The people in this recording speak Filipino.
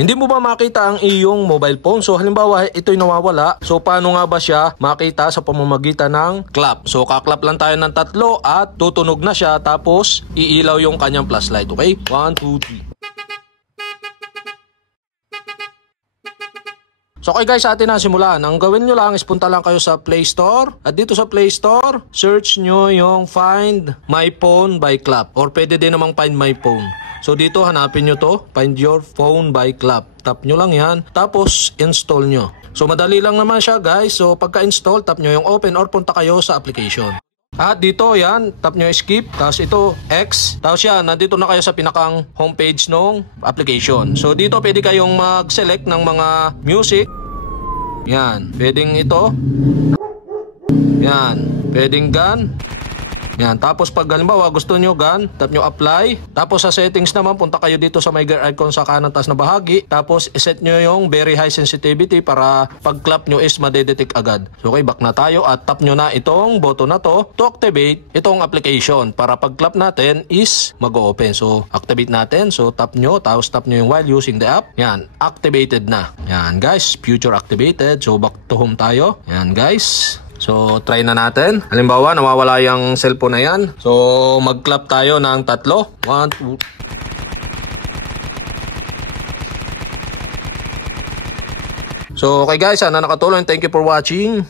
Hindi mo ba makita ang iyong mobile phone? So halimbawa ito'y nawawala. So paano nga ba siya makita sa pamamagitan ng clap? So kaklap lang tayo ng 3 at tutunog na siya tapos iilaw yung kanyang flashlight. Okay? 1, 2, 3. So okay guys, atin na simulan. Ang gawin nyo lang is punta lang kayo sa Play Store. At dito sa Play Store, search nyo yung Find My Phone by Clap. Or pwede din namang Find My Phone. So dito hanapin nyo to, Find Your Phone by Clap. Tap nyo lang yan, tapos install nyo. So madali lang naman siya guys. So pagka-install, tap nyo yung open or punta kayo sa application. At dito yan, tap nyo skip, tapos ito X, tapos yan, nandito na kayo sa pinakang homepage ng application. So dito pwede kayong mag-select ng mga music. Yan, pwedeng ito. Yan, pwedeng gun. Yan, tapos pag halimbawa gusto nyo gun, tap nyo apply. Tapos sa settings naman, punta kayo dito sa may gear icon sa kanan taas na bahagi. Tapos iset nyo yung very high sensitivity para pag clap nyo is madedetect agad. So okay, back na tayo at tap nyo na itong button na to activate itong application para pag clap natin is mag-open. So activate natin. So tap nyo, tapos tap nyo yung while using the app. Yan, activated na. Yan guys, future activated. So back to home tayo. Yan guys. So, try na natin. Halimbawa, nawawala yung cellphone na yan. So, mag-clap tayo ng 3. 1, 2. So, okay guys, sana nakatulong. Thank you for watching.